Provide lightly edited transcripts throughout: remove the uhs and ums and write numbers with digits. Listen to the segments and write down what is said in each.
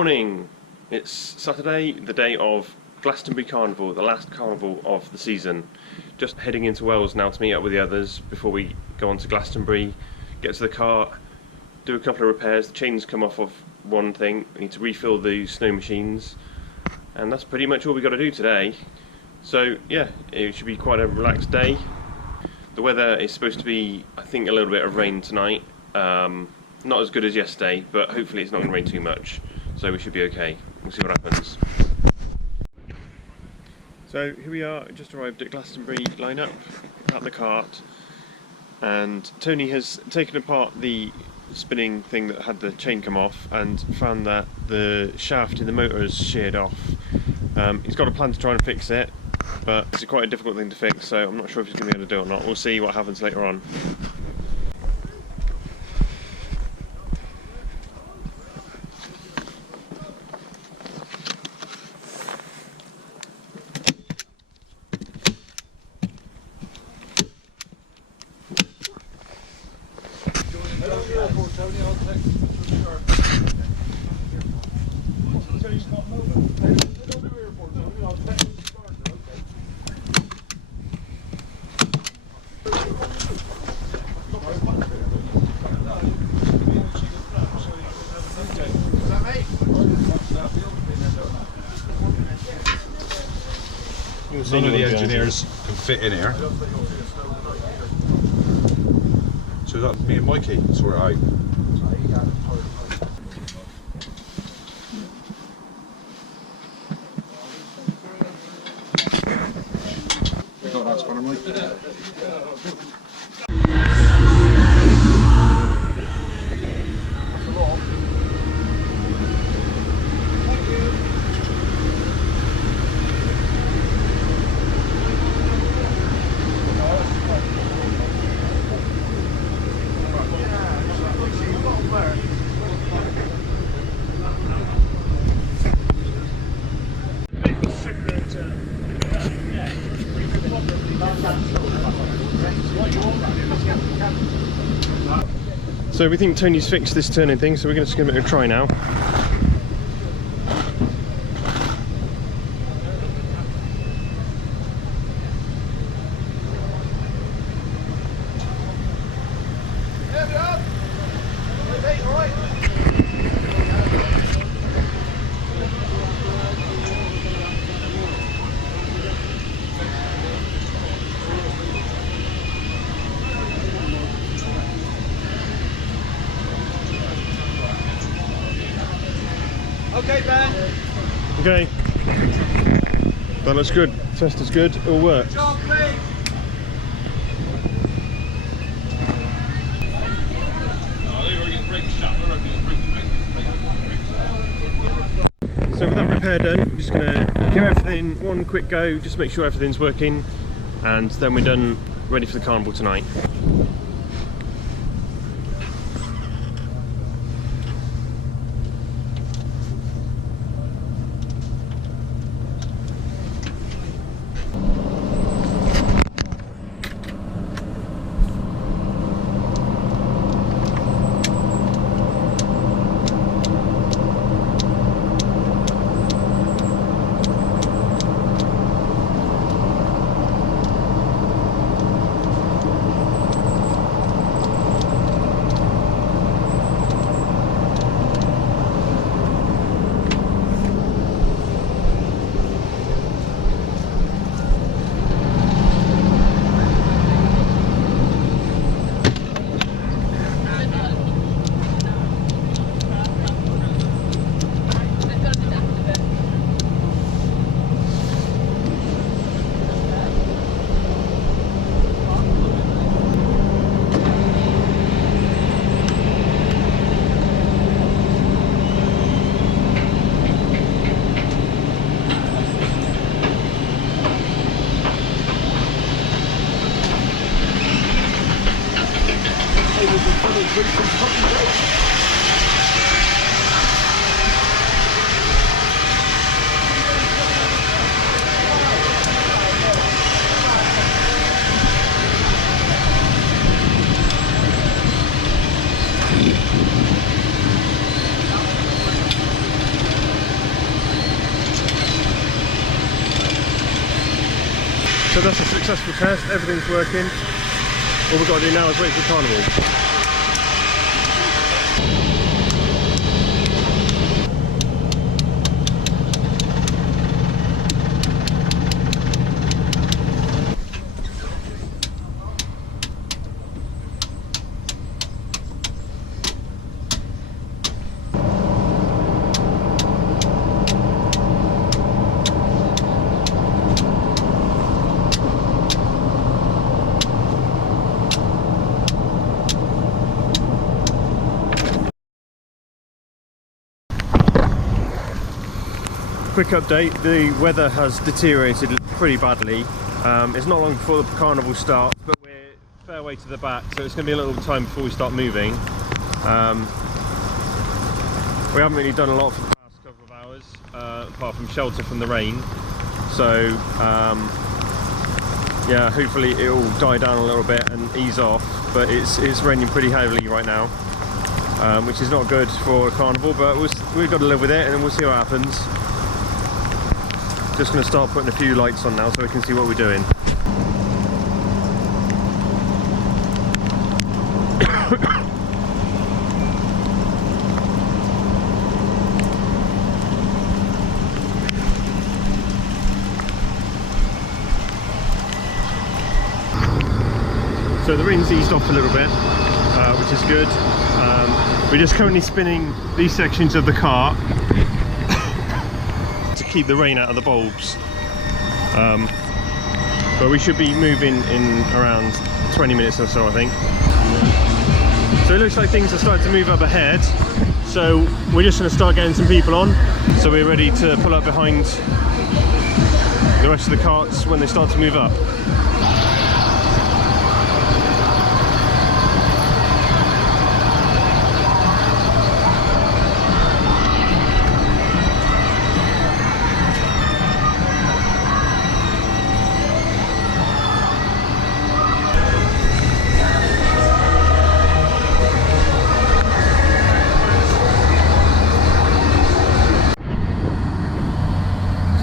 morning! It's Saturday, the day of Glastonbury Carnival, the last carnival of the season. Just heading into Wales now to meet up with the others before we go on to Glastonbury, get to the car, do a couple of repairs. The chains come off of one thing, we need to refill the snow machines, and that's pretty much all we got to do today. So yeah, it should be quite a relaxed day. The weather is supposed to be, I think, a little bit of rain tonight. Not as good as yesterday, but hopefully it's not going to rain too much, so we should be okay. We'll see what happens. So here we are, just arrived at Glastonbury lineup, at the cart, and Tony has taken apart the spinning thing that had the chain come off and found that the shaft in the motor is sheared off. He's got a plan to try and fix it, but it's quite a difficult thing to fix, so I'm not sure if he's going to be able to do it or not. We'll see what happens later on. None of the engineers can fit in here. So that me and Mikey sort it out. We got that spanner, Mike. So we think Tony's fixed this turning thing, so we're just going to give it a try now. Okay, Ben. Okay. That looks good. Test is good. It all works. Job, please. So with that repair done, I'm just going to give everything one quick go, just make sure everything's working, and then we're done, ready for the carnival tonight. So that's a successful test, everything's working. All we've got to do now is wait for Carnival. Quick update, the weather has deteriorated pretty badly. It's not long before the carnival starts, but we're a fair way to the back, so it's going to be a little time before we start moving. We haven't really done a lot for the past couple of hours, apart from shelter from the rain. So yeah, hopefully it will die down a little bit and ease off, but it's raining pretty heavily right now, which is not good for a carnival, but we've got to live with it and we'll see what happens. Just going to start putting a few lights on now so we can see what we're doing. So the rain's eased off a little bit, which is good. We're just currently spinning these sections of the car to keep the rain out of the bulbs. But we should be moving in around 20 minutes or so, I think. So it looks like things are starting to move up ahead. So we're just going to start getting some people on. So we're ready to pull up behind the rest of the carts when they start to move up.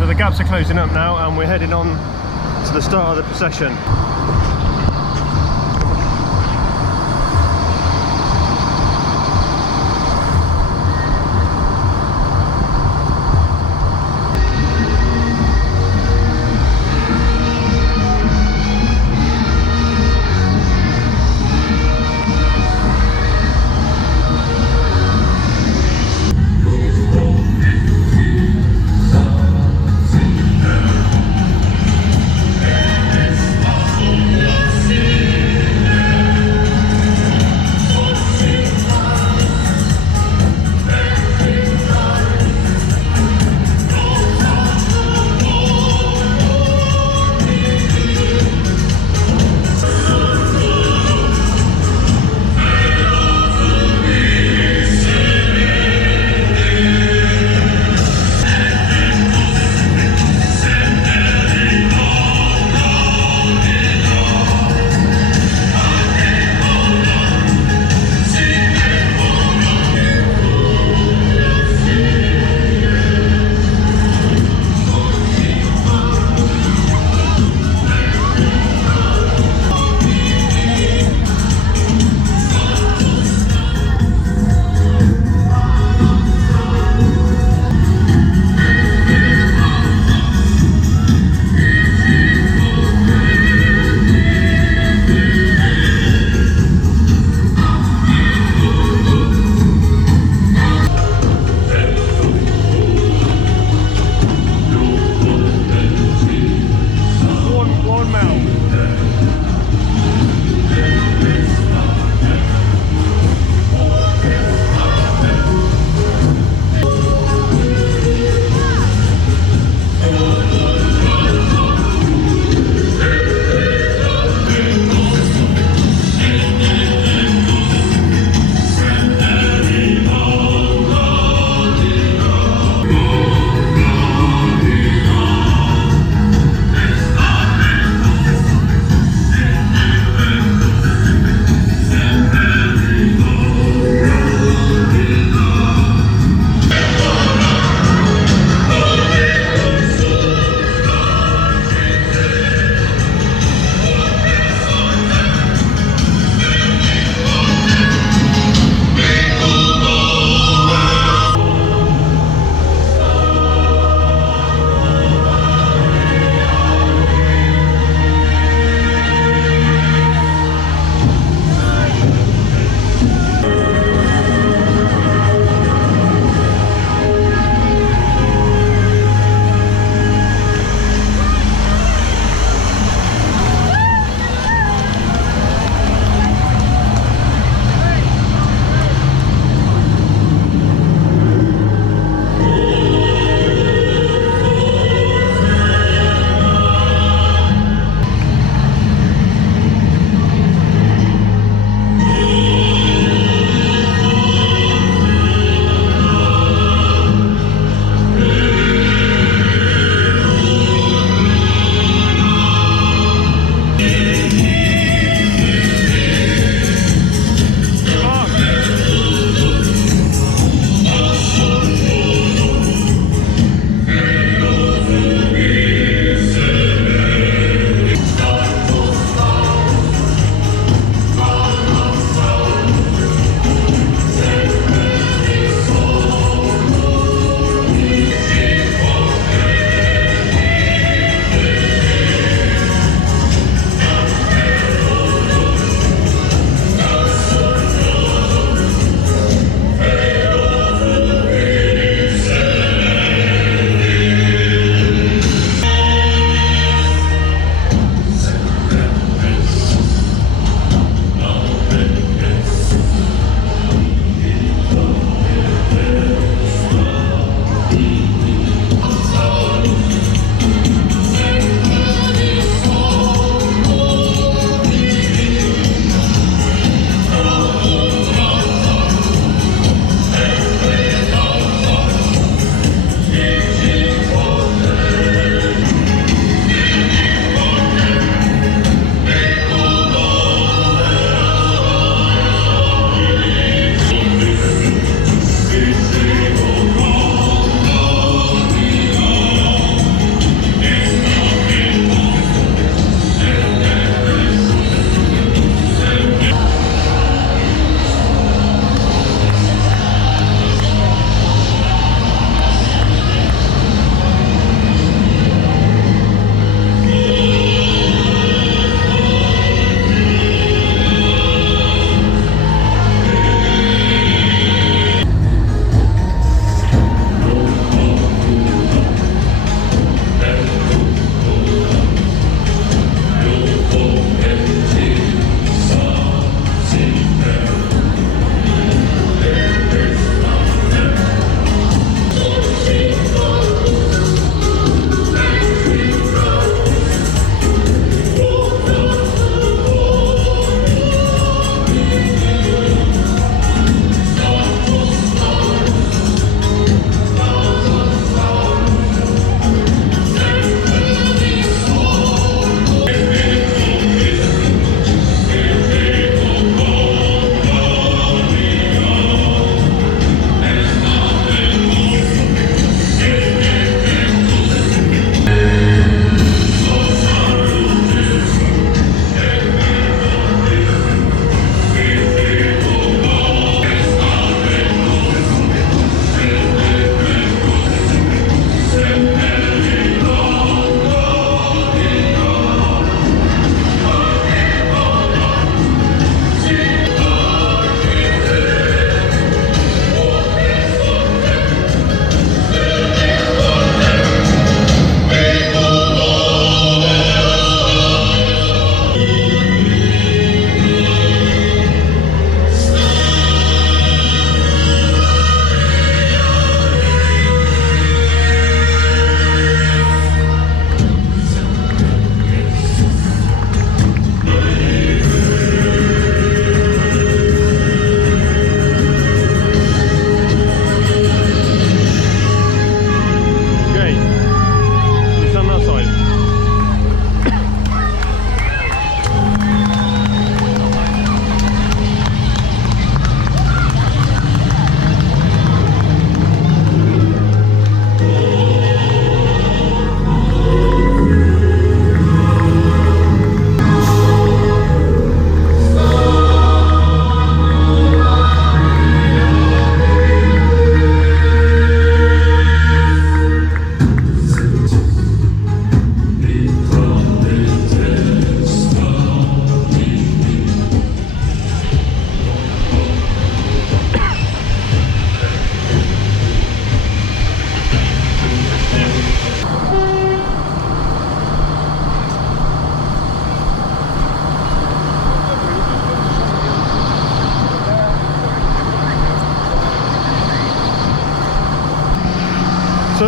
The gaps are closing up now and we're heading on to the start of the procession.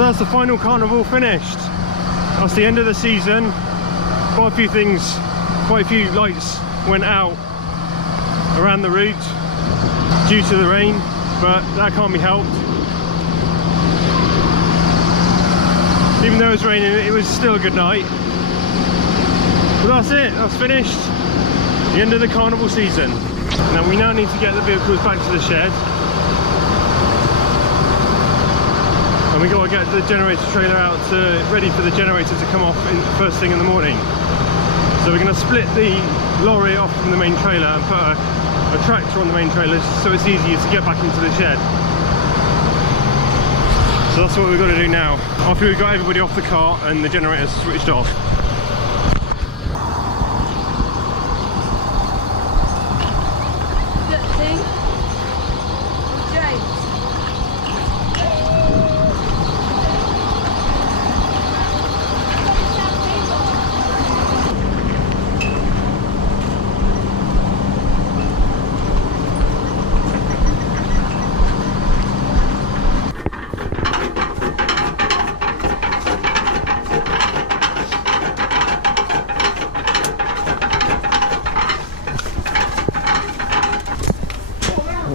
that's the final carnival finished. That's the end of the season. Quite a few lights went out around the route due to the rain, but that can't be helped. Even though it was raining, it was still a good night. But that's it, that's finished. The end of the carnival season. Now we need to get the vehicles back to the shed. And we got to get the generator trailer out ready for the generator to come off first thing in the morning. So we're going to split the lorry off from the main trailer and put a tractor on the main trailer so it's easier to get back into the shed. So that's what we've got to do now, after we've got everybody off the cart and the generator's switched off.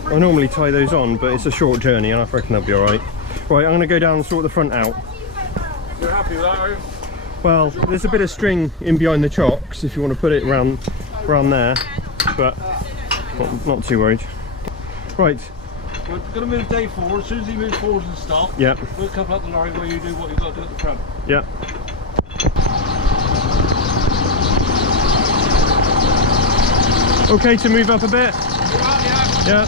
I normally tie those on, but it's a short journey and I reckon they'll be alright. Right, I'm going to go down and sort the front out. You're happy with that, are you? Well, there's a bit of string in behind the chocks if you want to put it around there, but not too worried. Right. We're going to move Dave forward. As soon as he moves forward and stop, Yep. we'll couple up the lorry where you do what you've got to do at the front. Yep. Okay to move up a bit? Yeah.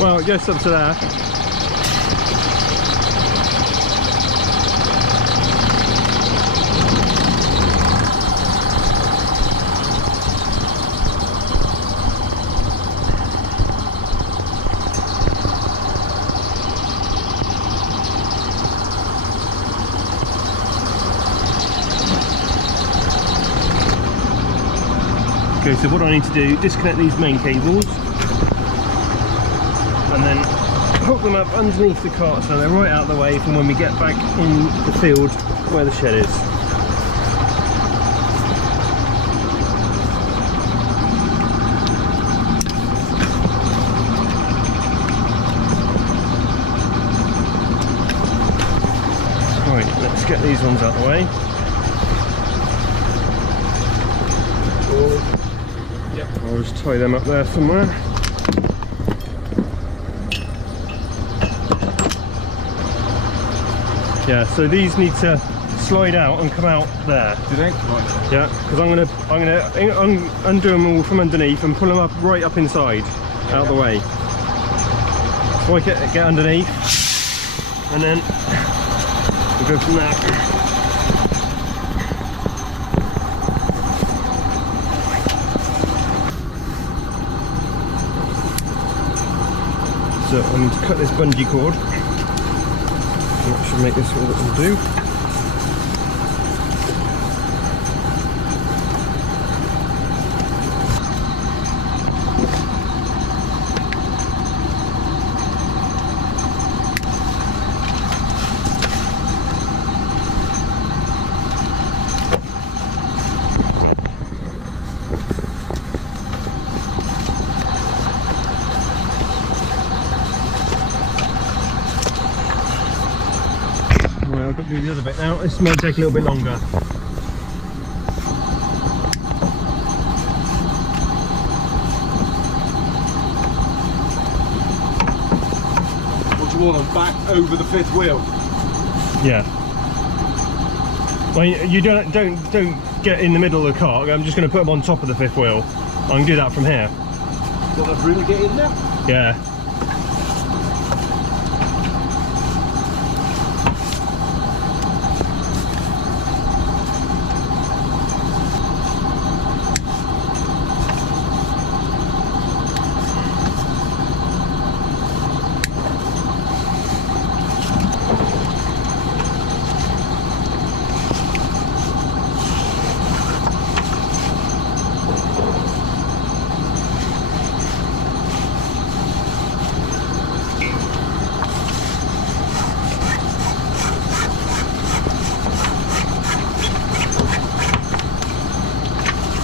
Well, just up to there. Okay, so what I need to do, disconnect these main cables and then hook them up underneath the cart so they're right out of the way from when we get back in the field where the shed is. Right, let's get these ones out of the way. I'll just tie them up there somewhere. Yeah, so these need to slide out and come out there. Do they? Right. Yeah, because I'm gonna undo them all from underneath and pull them up right up inside, out of the way. So I get underneath, and then we'll go from there. So I need to cut this bungee cord. That should make this all it will do. Well, I've got to do the other bit now. This might take a little bit longer. What do you want them back over the fifth wheel? Yeah. Well, you don't get in the middle of the cart. I'm just going to put them on top of the fifth wheel. I can do that from here. Got enough room to get in there? Yeah.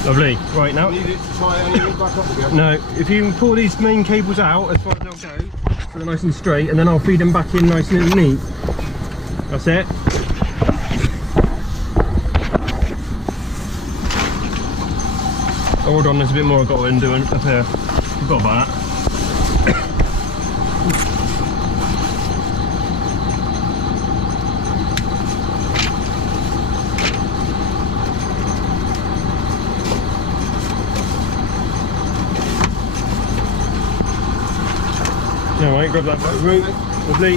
Lovely. Right now. Need it to tie anything back up again? No, if you pull these main cables out as far as they'll go, so they're nice and straight, and then I'll feed them back in nice and neat. That's it. Oh, hold on, there's a bit more I've got to undo up here. Forgot about that. Yeah, mate, grab that back route. Lovely.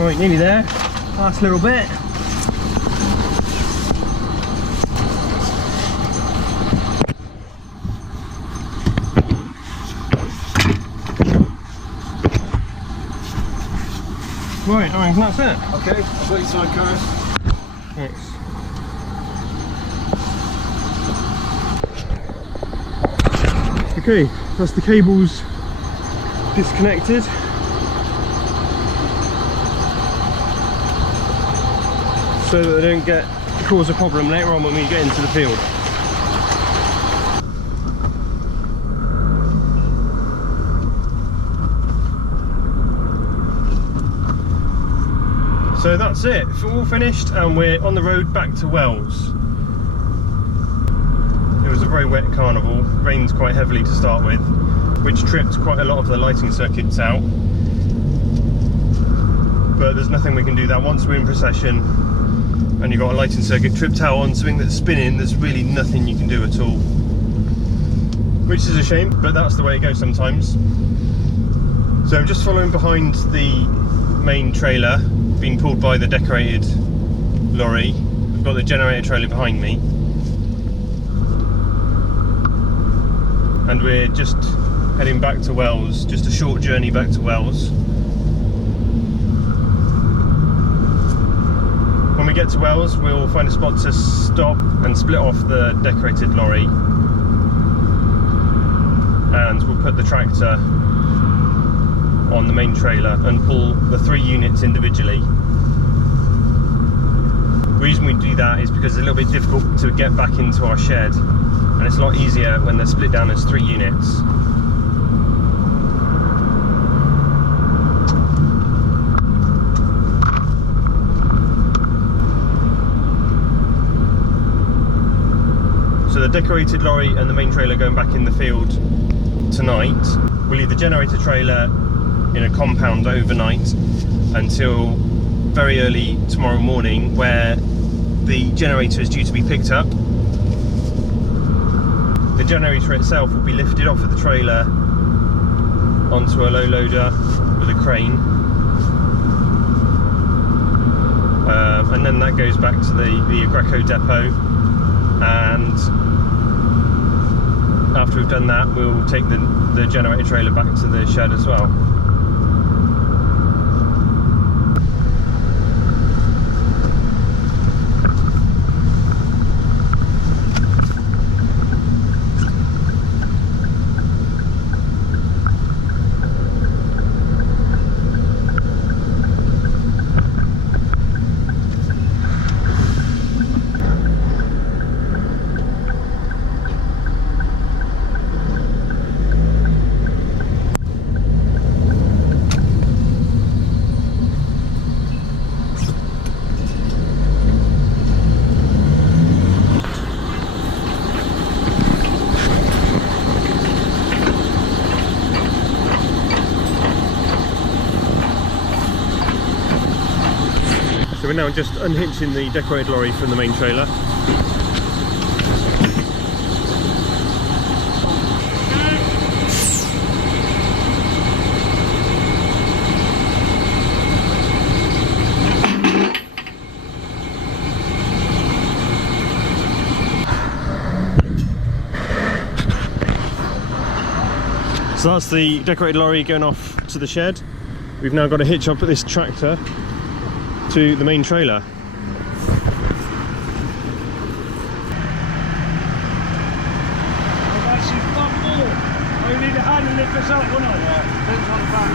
Right, nearly there. Last little bit. Right, I reckon that's it. Okay, I've got your side cars. Thanks. Okay, that's the cables disconnected. So that they don't cause a problem later on when we get into the field. So that's it, we're all finished and we're on the road back to Wells. It was a very wet carnival, rained quite heavily to start with, which tripped quite a lot of the lighting circuits out. But there's nothing we can do that once we're in procession and you've got a lighting circuit tripped out on something that's spinning, there's really nothing you can do at all. Which is a shame, but that's the way it goes sometimes. So I'm just following behind the main trailer, being pulled by the decorated lorry. I've got the generator trailer behind me. And we're just heading back to Wells, just a short journey back to Wells. When we get to Wells, we'll find a spot to stop and split off the decorated lorry. And we'll put the tractor on the main trailer and pull the 3 units individually. The reason we do that is because it's a little bit difficult to get back into our shed, and it's a lot easier when they're split down as 3 units. So the decorated lorry and the main trailer going back in the field tonight. We'll leave the generator trailer in a compound overnight until very early tomorrow morning, where the generator is due to be picked up. The generator itself will be lifted off of the trailer onto a low loader with a crane, and then that goes back to the Greco depot, and after we've done that we'll take the generator trailer back to the shed as well. So we're now just unhitching the decorated lorry from the main trailer. So that's the decorated lorry going off to the shed. We've now got to hitch up this tractor to the main trailer. I need a hand to lift this up, wouldn't I? Yeah, depends on the back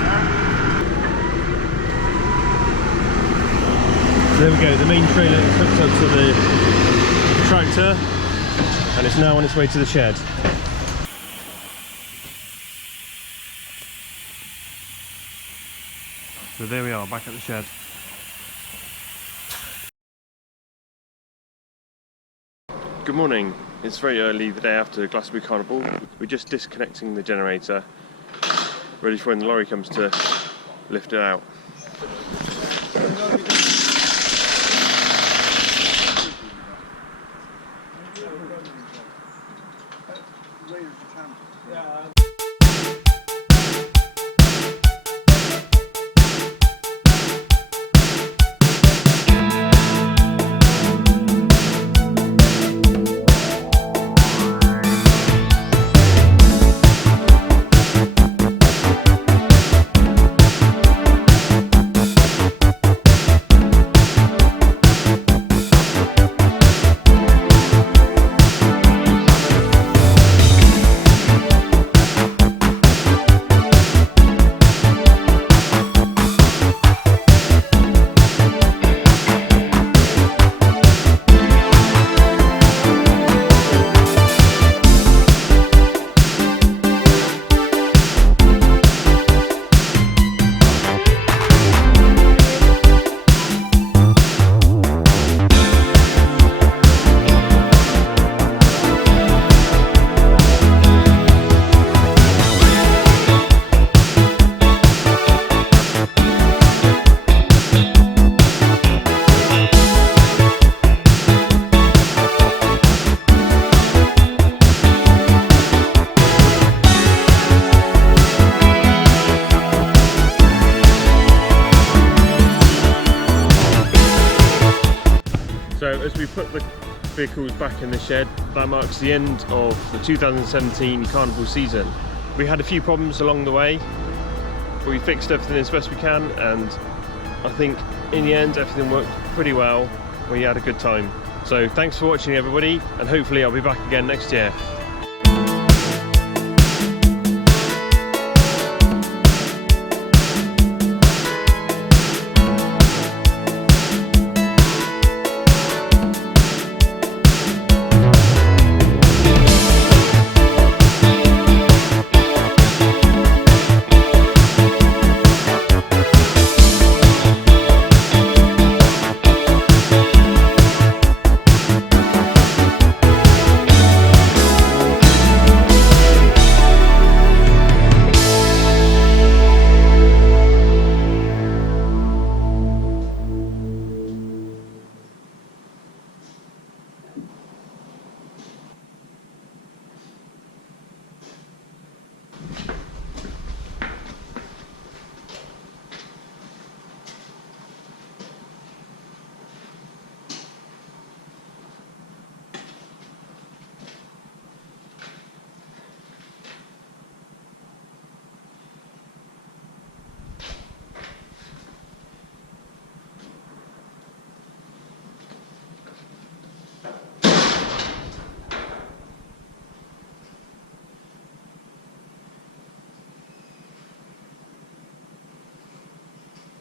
there. There we go, the main trailer is hooked up to the tractor and it's now on its way to the shed. So there we are, back at the shed. Good morning. It's very early, the day after Glastonbury Carnival. We're just disconnecting the generator, ready for when the lorry comes to lift it out. So as we put the vehicles back in the shed, that marks the end of the 2017 Carnival season. We had a few problems along the way, but we fixed everything as best we can, and I think in the end everything worked pretty well. We had a good time. So thanks for watching everybody, and hopefully I'll be back again next year.